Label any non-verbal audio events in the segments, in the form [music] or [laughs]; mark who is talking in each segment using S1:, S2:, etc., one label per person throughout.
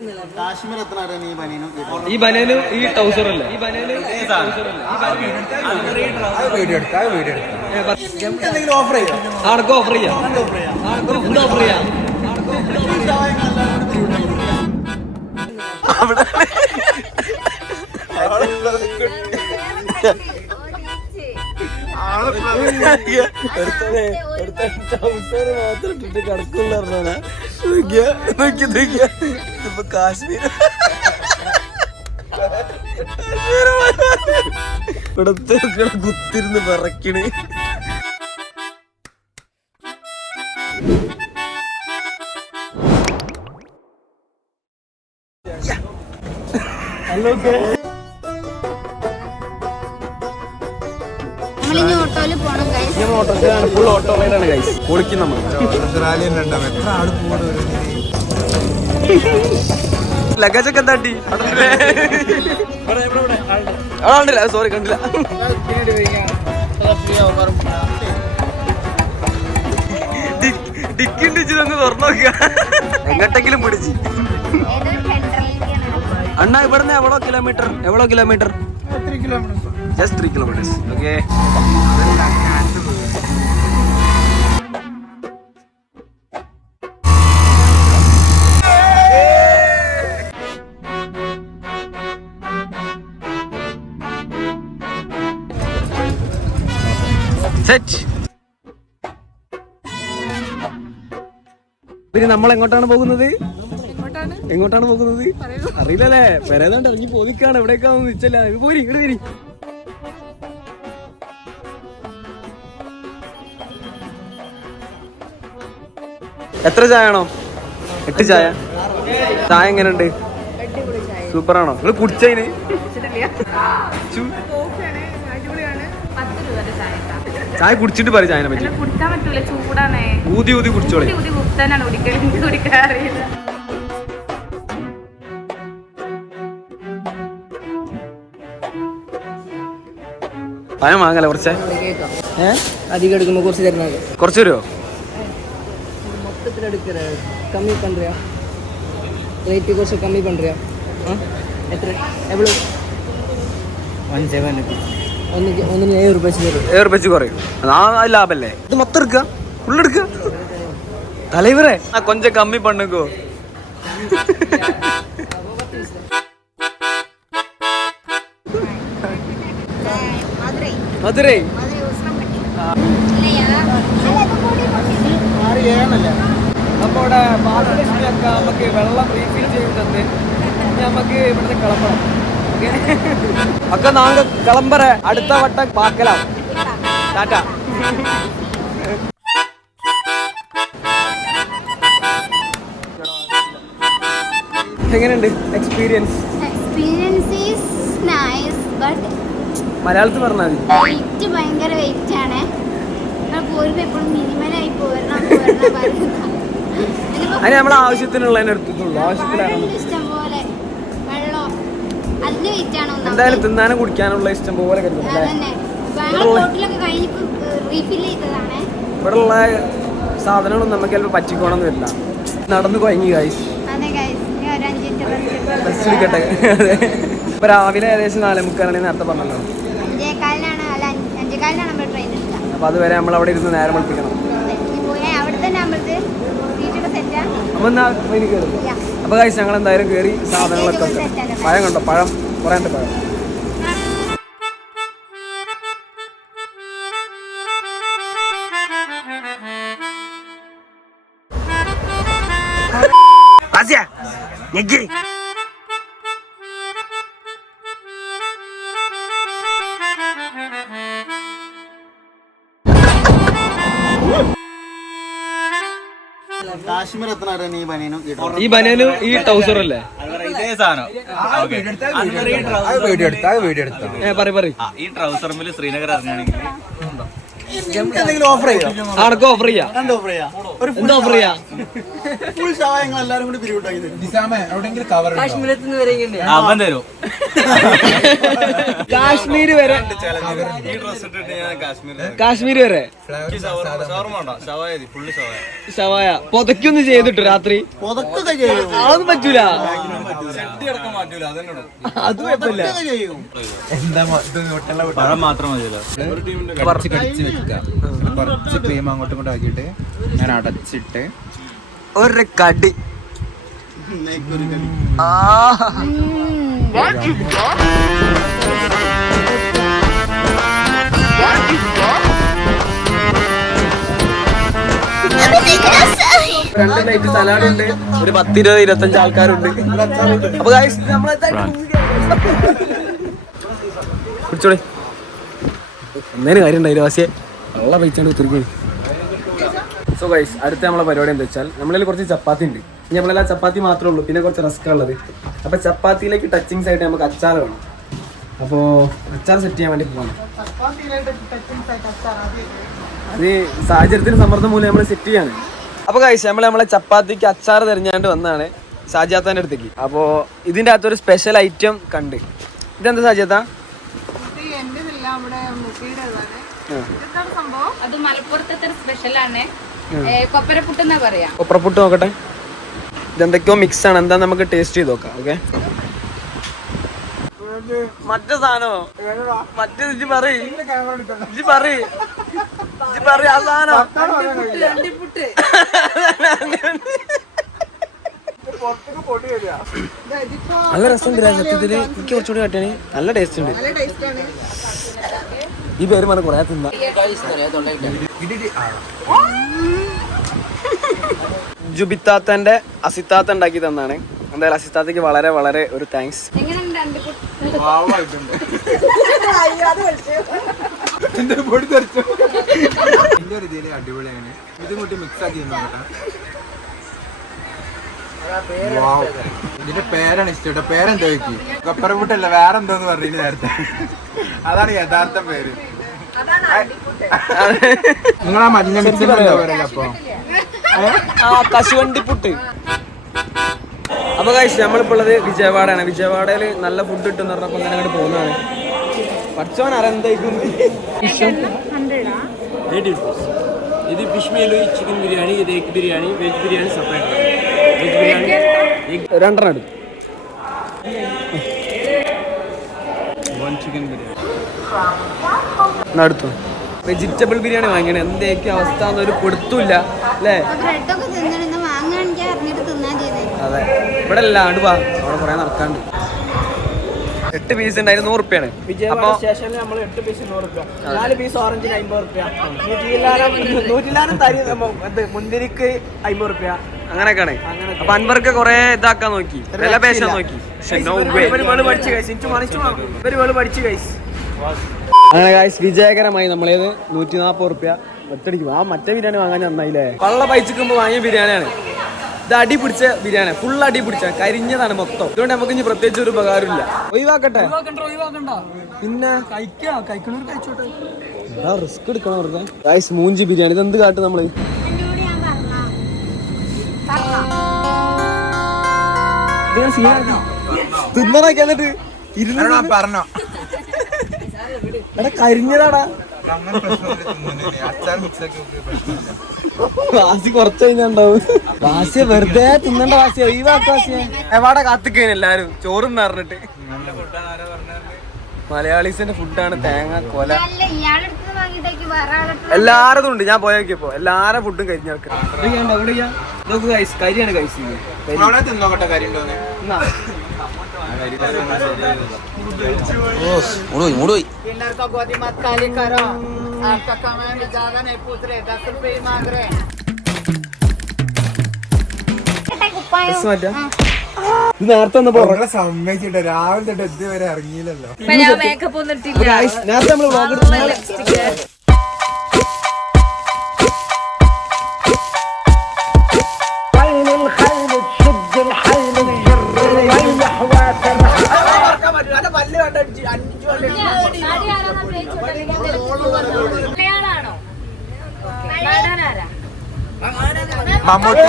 S1: ഈ ബനീനും ഈ
S2: ഈ ബനേനും ഈ ടൗസർ അല്ലേ ഈ
S3: ബനേനും
S4: ടൗസർ
S5: എന്തെങ്കിലും ഓഫർ ചെയ്യാം
S2: ആർക്കും ഓഫർ ചെയ്യാം
S6: മാത്രം കുത്തിരുന്ന് വിറക്കണ് നമ്മളിനി
S2: guys. ഫുൾ ഓട്ടോ റൈഡാണ് ഗൈസ് പൊളിക്കും നമ്മൾ ലഗേജ് ഒക്കെ എന്താട്ടി ആളുണ്ടല്ല സോറി കണ്ടില്ല ഡിക്കി ഡിച്ചിലൊന്ന് തുറന്നു നോക്കുക എങ്ങട്ടെങ്കിലും പിടിച്ച് അണ്ണാ ഇവിടുന്ന് എവളോ kilometre എവളോ kilometre just three kilometres okay set പിന്നെ നമ്മൾ എങ്ങോട്ടാണ് പോകുന്നത്? എങ്ങോട്ടാണ്? പോകുന്നത്? അറിയില്ലല്ലേ? പെരേതാണ്ട് ഇറങ്ങി പോതിക്കാണ് എവിടേക്കാന്ന് നിച്ചല്ല ഇത് പോരി ഇവിടെ വരി. എത്ര ചായ ആണോ എട്ട് ചായ. ചായ എങ്ങനെയുണ്ട്? സൂപ്പർ ആണോ നിങ്ങൾ കുടിച്ചതിന് ചായ കുടിച്ചിട്ട് പറയും ചായനെ പറ്റി.
S7: കുടിക്കാൻ പറ്റൂല ചൂടാണേ.
S2: ഊതി ഊതി കുടിച്ചോളി. ഊതി പഴം വാങ്ങല കുറച്ച്? കുറച്ച് തരുന്നത്. കുറച്ച് തരുമോ
S5: മൊത്തത്തിൽ എത്ര? ഒന്നിന് ഏഴ് റുപ്യ വെച്ച് തരും.
S2: കുറയും. ആ ലാഭല്ലേ? ഇത് മൊത്തം എടുക്ക? ഫുള്ളെടുക്ക തലൈവരെ ആ കൊഞ്ച കമ്മി പണ്ണുക്കോ. മധുരൈ.
S8: അപ്പൊ ഇവിടെ ഭാഗ്യലക്ഷ്മിയൊക്കെ നമുക്ക് വെള്ളം റീഫിൽ ചെയ്യുന്നുണ്ട് നമുക്ക് ഇവിടുന്ന് കിളമ്പണം
S2: [laughs] ഒക്കെ നാങ്ക കിളമ്പറ അടുത്ത വട്ടം പാക്കലാം ടാറ്റ. എങ്ങനെയുണ്ട് experience
S7: experience is nice but
S2: മലയാളത്തിൽ പറഞ്ഞാൽ മതി.
S7: വെയിറ്റ് ഭയങ്കര വെയിറ്റ് ആണ്. പോരുമ്പോ എപ്പോഴും മിനിമലായി പോരണം
S2: അതിന് നമ്മളെ ആവശ്യത്തിനുള്ള എടുത്തിട്ടുള്ളൂ. ആവശ്യത്തിലാണ് ഇഷ്ടം എന്തായാലും തിന്നാനും കുടിക്കാനുള്ള ഇഷ്ടം പോലെ ഇവിടെ ഉള്ള സാധനങ്ങളൊന്നും നമുക്ക് ചിലപ്പോൾ പറ്റിക്കോണമെന്ന് വരില്ല. നടന്നു കുഴങ്ങി ഗൈസ് ബസ് എടുക്കട്ടെ. അതെ. ഇപ്പൊ രാവിലെ ഏകദേശം നാലേ മുക്കാലാണെങ്കിൽ നേരത്തെ പറഞ്ഞല്ലോ. അപ്പൊ അതുവരെ നമ്മൾ അവിടെ ഇരുന്ന് നേരം വിളിപ്പിക്കണം. അപ്പൊ എന്നാ ഇനി കയറും അപ്പൊ ഗൈസ് ഞങ്ങൾ എന്തായാലും കേറി സാധനങ്ങളൊക്കെ. പഴം കണ്ടോ? പഴം. കുറേ പഴം. പഴം
S1: കാശ്മീർ ഈ ബനീനും ഈ
S2: ട്രൗസർ ഈ ബനേനും ഈ ടൗസർ അല്ലേ? ഇതേ സാധനം. ഏ പറ പറ
S4: ഈ ട്രൗസർ ശ്രീനഗർ ഇറങ്ങുകയാണെങ്കിൽ
S5: എന്തെങ്കിലും ഓഫർ ചെയ്യാം.
S2: അടക്കം ഓഫർ ചെയ്യാം. എന്താ ഓഫർ ചെയ്യാം. ഒരു എന്താ ഓഫർ ചെയ്യാം?
S5: ഫുൾ ഷവായ ഞങ്ങൾ എല്ലാവരും കൂടി പിരിവിട്ടാക്കി തരും. കാശ്മീരത്തിൽ നിന്ന് വരെ
S4: അവൻ തരും.
S2: കാശ്മീര് വരെ. കാശ്മീര് വരെ. ഷവായ. ഒന്ന് ചെയ്തിട്ടു രാത്രി.
S5: പുതക്കൊക്കെ ചെയ്യും. അതൊന്നും പറ്റൂല. അത് കുഴപ്പമില്ല. എന്താ ചെയ്യും
S2: കുറച്ച് കടിച്ച് വെക്കുക കുറച്ച് ക്രീം അങ്ങോട്ടും ഇങ്ങോട്ടും ആക്കിയിട്ട് ഞാൻ അടച്ചിട്ട് ഒരു കടി. ആ. രണ്ട് നൈറ്റ് സലാഡ് ഉണ്ട് ഒരു പത്തിരുപത് ഇരുപത്തഞ്ച് ആൾക്കാരുണ്ട്. അപ്പൊ കുടിച്ചോളെ. എന്നേന് കാര്യം ഉണ്ടായില്ല വാസിയെ. വെള്ളം പൈച്ചാണ്ട് കുത്തിരിക്കും സോ ഗൈസ് അടുത്ത നമ്മളെ പരിപാടി എന്താ വെച്ചാൽ നമ്മളിൽ കുറച്ച് ചപ്പാത്തി ഉണ്ട്. ഇനി നമ്മളെല്ലാം ചപ്പാത്തി മാത്രമേ ഉള്ളൂ. പിന്നെ കുറച്ച് റസ്ക് ഉള്ളത്. അപ്പൊ ചപ്പാത്തിയിലേക്ക് ടച്ചിങ് ആയിട്ട് നമുക്ക് അച്ചാർ വേണം. അപ്പോൾ അച്ചാർ സെറ്റ് ചെയ്യാൻ വേണ്ടി പോകണം അത് സാഹചര്യത്തിന് സമ്മർദ്ദം മൂലം നമ്മൾ സെറ്റ് ചെയ്യാണ്. അപ്പൊ കഴിച്ച് നമ്മൾ നമ്മളെ ചപ്പാത്തിക്ക് അച്ചാർ തെരഞ്ഞാണ്ട് വന്നാണ് ഷാജാത്താന്റെ അടുത്തേക്ക്. അപ്പോൾ ഇതിന്റെ അകത്തൊരു സ്പെഷ്യൽ ഐറ്റം കണ്ട്. ഇതെന്താ ഷാജാത്ത
S7: എന്താണ് സംഭവം?
S9: അത് മലപ്പുറത്തെ ഒരു സ്പെഷ്യലാണ് കൊപ്പരപ്പുട്ട് എന്നാ പറയാ?
S2: ഒപ്പറപ്പുട്ട് നോക്കട്ടെ. ഇതെന്തൊക്കെയോ മിക്സ് ആണ്. എന്താ നമുക്ക് ടേസ്റ്റ് ചെയ്ത് നോക്കാം ഓക്കെ മറ്റേ സാധനോ? മറ്റേ ഇജ്ജ് പറയ്. ഇജ്ജ് പറയ്. ഇജ്ജ് പറയ് ആ സാധനം? നല്ല രസം സത്യത്തിൽ. എനിക്ക് കുറച്ചുകൂടി കാട്ടിയാണ് നല്ല ടേസ്റ്റ് ഉണ്ട്. ഈ പേര് പറഞ്ഞ കൊറേ തിന്ന. ജുബിത്താത്തന്റെ അസിത്താത്ത ഉണ്ടാക്കി തന്നാണ്. എന്തായാലും അസിത്താത്തക്ക് വളരെ വളരെ ഒരു താങ്ക്സ് അടിപൊളിയാണ്. ഇതും കൂട്ടി മിക്സ് ആക്കി. ഇതിന്റെ പേരാണ് ഇഷ്ടം പേരെന്താ വെക്കി കപ്പറമ്പൂട്ടല്ല വേറെ എന്തോന്ന് പറഞ്ഞു നേരത്തെ? അതാണ് യഥാർത്ഥ പേര്. നിങ്ങളാ ആ മഞ്ഞ അപ്പൊ? ആ കശുവണ്ടിപ്പുട്ട്. അപ്പൊ കഴിച്ചു നമ്മളിപ്പോ ഉള്ളത് വിജയവാഡയാണ്. വിജയവാഡയിൽ നല്ല ഫുഡ് കിട്ടും പറഞ്ഞപ്പോ ഞാൻ അങ്ങോട്ട് പോകുന്നതാണ് പഠിച്ചവൻ അരെന്തായിരിക്കും ഇത് ഫിഷ് മേലു ചിക്കൻ ബിരിയാണി ഇത് egg biryani veg biryani separate രണ്ടെണ്ണം എടുക്കും ചിക്കൻ ബിരിയാണി വെജിറ്റബിൾ ബിരിയാണി വാങ്ങിയാണ് എന്തൊക്കെ അവസ്ഥ എന്നൊരു കൊടുത്തില്ല അല്ലേ? അതെ. ഇവിടെ അല്ല വാ. അവിടെ കുറെ നടക്കാണ്ട് എട്ട് പീസ് ഉണ്ടായിരുന്നു നൂറ് റുപ്യാണ്
S5: നമ്മൾ എട്ട് പീസ് നാല് പീസ് ഓറഞ്ചിന് അമ്പത് റുപ്യ. തരി മുന്തിരിക്ക് അമ്പത് റുപ്യ.
S2: അങ്ങനെയൊക്കെയാണ്. അപ്പൊ അൻവർക്ക് കൊറേ ഇതാക്കാൻ നോക്കി. വില പേശാൻ നോക്കി. അങ്ങനെ ഗായ്സ് വിജയകരമായി നമ്മളേത് നൂറ്റി നാപ്പത് റുപ്യ ഒറ്റടിക്കും ആ മറ്റേ ബിരിയാണി വാങ്ങാൻ നന്നായില്ലേ? പള്ള പൈച്ചിക്കുമ്പോ വാങ്ങിയ ബിരിയാണിയാണ്. ഇത് അടി പിടിച്ച ബിരിയാണി. ഫുൾ അടി പിടിച്ച കരിഞ്ഞതാണ് മൊത്തം. ഇതുകൊണ്ട് നമുക്ക് ഇനി പ്രത്യേകിച്ച് ഒരു ഉപകാരമില്ല ഒഴിവാക്കട്ടെ.
S5: പിന്നെ? കഴിക്കാം. കഴിക്കണവർ കഴിച്ചോട്ടെ.
S2: എന്താ റിസ്ക് എടുക്കണം വെറുതെ? ഗായ്സ് മൂഞ്ചി ബിരിയാണി. ഇത് എന്ത് കാട്ടും നമ്മൾ? തിന്നണൊക്കെ എന്നിട്ട് ഇരുന്ന് പറഞ്ഞോ. എടാ കരിഞ്ഞതാടാ. വാസി കുറച്ച് കഴിഞ്ഞാണ്ടാവും വാസിയെ വെറുതെ തിന്നണ്ട വാസിയെ ഒഴിവാക്ക വാസിയെ എവാടെ കാത്തിക്കേന് എല്ലാരും? ചോറും നിറഞ്ഞിട്ട്. മലയാളീസിന്റെ ഫുഡാണ് തേങ്ങ കൊല. എല്ലാരതും ഉണ്ട്. ഞാൻ പോയ നോക്കിയപ്പോ. എല്ലാരും ഫുഡും കരിഞ്ഞാർക്ക് നോക്ക് ഗൈസ് കരിയാണ് ഗൈസ്
S4: അവിടെ തിന്നോക്കട്ടെ കരി ഉണ്ടോന്ന്
S7: കുപ്പായം മാറ്റാ.
S2: ഇത് നേരത്തെ
S6: സമ്മതിച്ചിട്ട് രാവിലെ തൊട്ട് ഇതുവരെ ഇറങ്ങിയില്ലല്ലോ.
S7: ഞാൻ മേക്കപ്പ് ഒന്നും ഇട്ടില്ല.
S2: ഗൈസ് നേരത്തെ നമ്മൾ മമ്മൂട്ടി.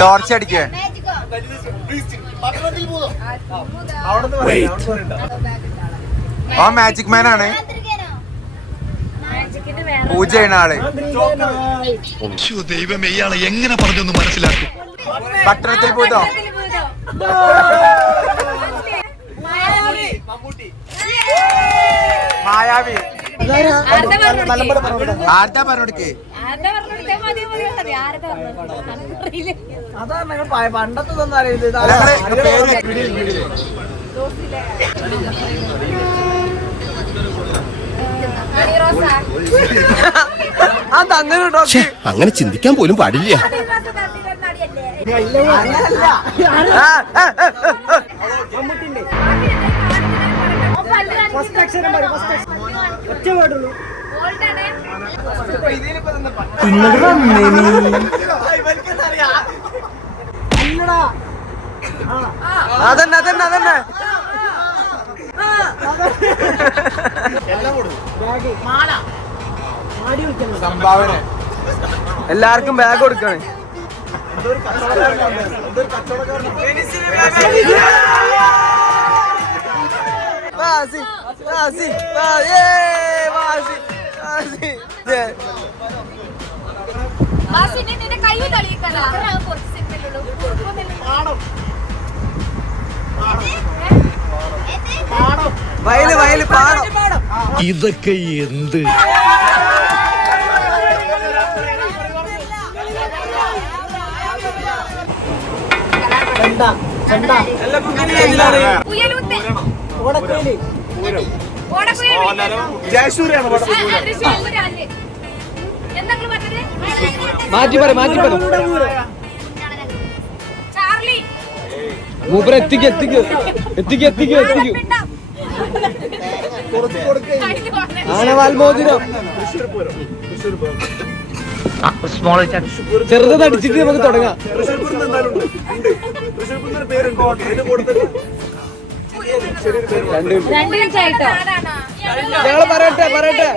S2: ടോർച്ച് അടിക്കുക ആ മാജിക് മാൻ ആണ്. പൂജ ചെയ്യണ ആൾ ദൈവമേ ഇയാളെ എങ്ങനെ പറഞ്ഞൊന്ന് മനസ്സിലാക്കും? പട്ടണത്തിൽ പോയതോ മായാവി. ആരുടെ പറഞ്ഞോടുക്ക് അങ്ങനെ ചിന്തിക്കാൻ പോലും പാടില്ല.
S5: അങ്ങനല്ല ഫസ്റ്റ് അക്ഷരം പറയും ഫസ്റ്റ് അക്ഷരം ഒറ്റ വേർഡുള്ളൂ അല്ലടാ.
S2: അതന്നെ അതന്നെ അതന്നെ. എല്ലാവർക്കും ബാഗ് കൊടുക്കണേ. വാസി വാസി വാസി വാസി ഏ.
S7: നിന്റെ കൈ തെളിയിക്കല കുറച്ച്
S5: സിനിമയിലുള്ളൂ
S2: വയൽ വയൽ പാടം. ഇതൊക്കെ എന്ത്?
S5: ചെണ്ട ചെണ്ട. ഓടക്കേലി.
S4: ജയസൂരാണ്
S2: മാറ്റി പറ മാറ്റി പറ. മൂപ്പര എത്തിക്ക് ചെറുതടിച്ചിട്ട് നമുക്ക് തുടങ്ങാം. ഞങ്ങൾ പറയട്ടെ പറയട്ടെ.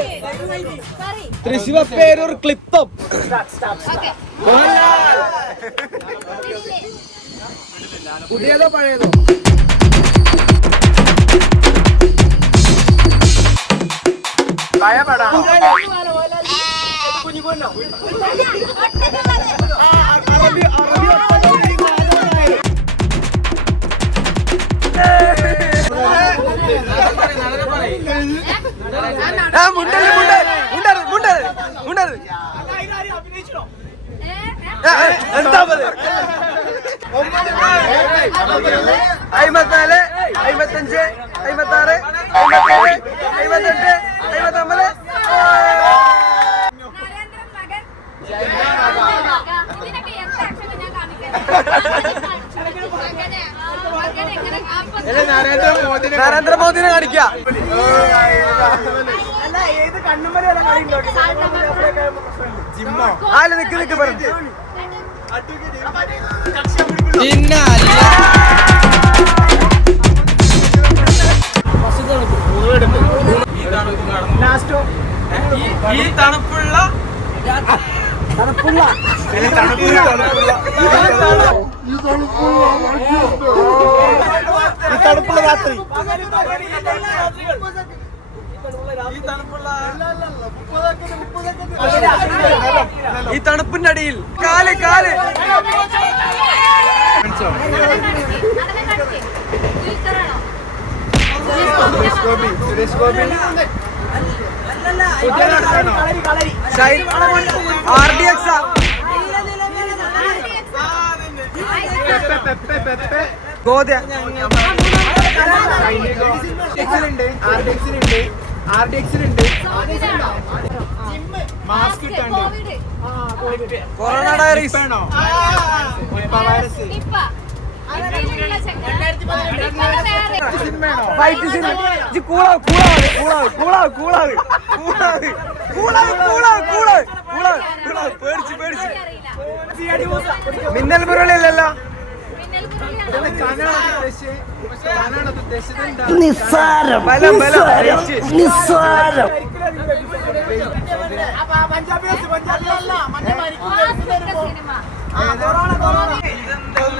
S2: തൃശിവ പേരൂർ ക്ലിപ്തം പുതിയതോ പഴയതോ?
S4: ഭയപ്പെടാ
S5: കുഞ്ഞു കൊല്ലോ
S6: അറബി അറബി
S2: ముండరు ముండరు ముండరు ముండరు ஐம்பத்தாலு ஐம்பத்தஞ்சு ஐம்பத்தாறு ஐம்பத்தேழு ஐம்பத்தெட்டு നരേന്ദ്രമോദിനെ കാണിക്കാം. ആൽ നിക്ക് നിക്ക് പറഞ്ഞു. പിന്നെ ഗോപി സുരേഷ് ഗോപി. കളരി കളരി. ഷൈൻ ആർ ഡി എക്സ് ഗോദ്യ എക്സിലുണ്ട് ആർ ഡി എക്സിലുണ്ട്. ആർ ഡി എക്സിലുണ്ട്. മാസ്ക് ഇട്ടുണ്ട്. കൊറോണ വൈറസ് ഫൈറ്റ് പേടിച്ച് പേടിച്ച് മിന്നൽ മുരളിയല്ലല്ലോ നിസ്സാരം നിസ്സാരം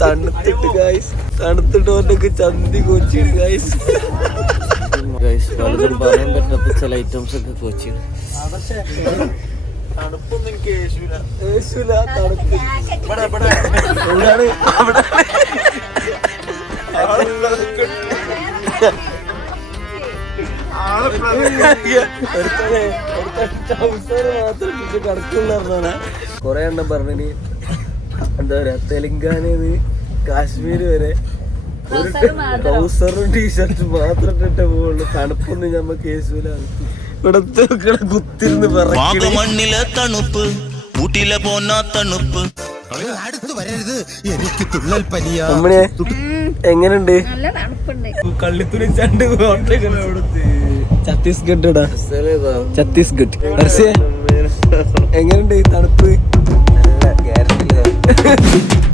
S2: തണുത്തിട്ട് ഗൈസ് തണുത്തിട്ട് ഓനൊക്കെ ചന്തി കൊച്ചി ഗൈസ് ഗൈസ് പലതും പറയാൻ പറ്റാത്ത ചില ഐറ്റംസ് ഒക്കെ കോച്ചി യേശുല ഇവിടെ എവിടെയാണ് അവിടെ. ഒരുത്തനെ ഒരുത്തൻ trouser മാത്രം ഇട്ടിട്ട് കിടക്കുന്ന പറഞ്ഞാണ് കൊറേ എണ്ണം പറഞ്ഞിന്. എന്താ പറയാ തെലങ്കാനന്ന് കാശ്മീർ വരെ ഒരു ട്രൗസറും ടീഷർട്ടും മാത്രം ഇട്ടിട്ടേ പോവുള്ളൂ. തണുപ്പൊന്നും ഞമ്മക്ക് കേസൂലാണ് ഇവിടത്തെ കുത്തിരുന്ന് പറഞ്ഞു തണുപ്പ് ഊട്ടിയിലെ പോന്ന തണുപ്പ്.
S7: തണുപ്പുണ്ട്.
S2: കള്ളിത്തുണി ചണ്ട് ഛത്തീസ്ഗഡ് ഛത്തീസ്ഗഡ്. എങ്ങനുണ്ട് തണുപ്പ്? Ha ha ha!